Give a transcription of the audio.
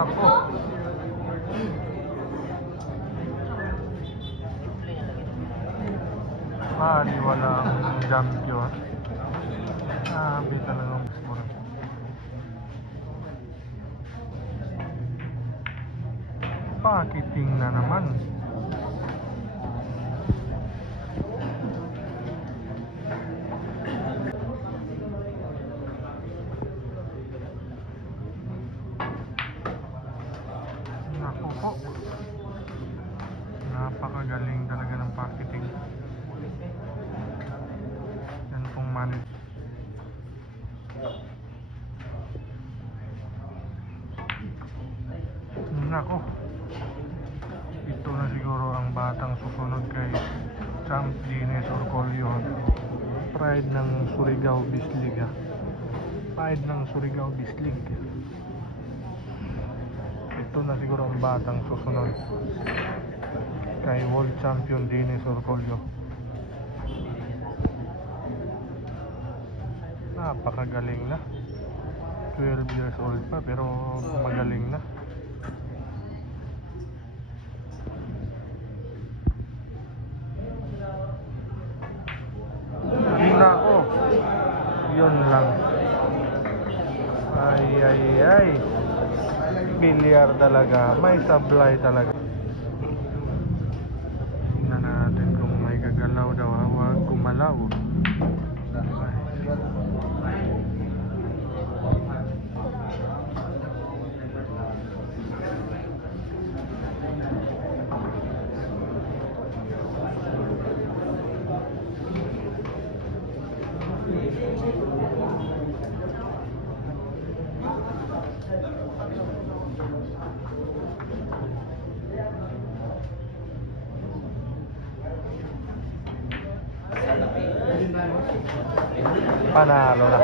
Nako. Wala ang champion. Sabi talagang sport. Pakiting na naman. Naku po. Napakagaling talaga ng packaging. Yan pong manage. Naku. Ito na siguro ang batang susunod kay Champ Dines Orcolio. Pride ng Surigao Bislig. Pride ng Surigao Bislig. Ito na siguro ang batang susunod kay World Champion Dines Orcolio. Napakagaling na. 12 years old pa pero magaling na. Nako. Yun lang. Ay. Bilyar talaga. May sablay talaga. Tingnan natin kung may gagalaw daw. Huwag gumalaw. Panalo na.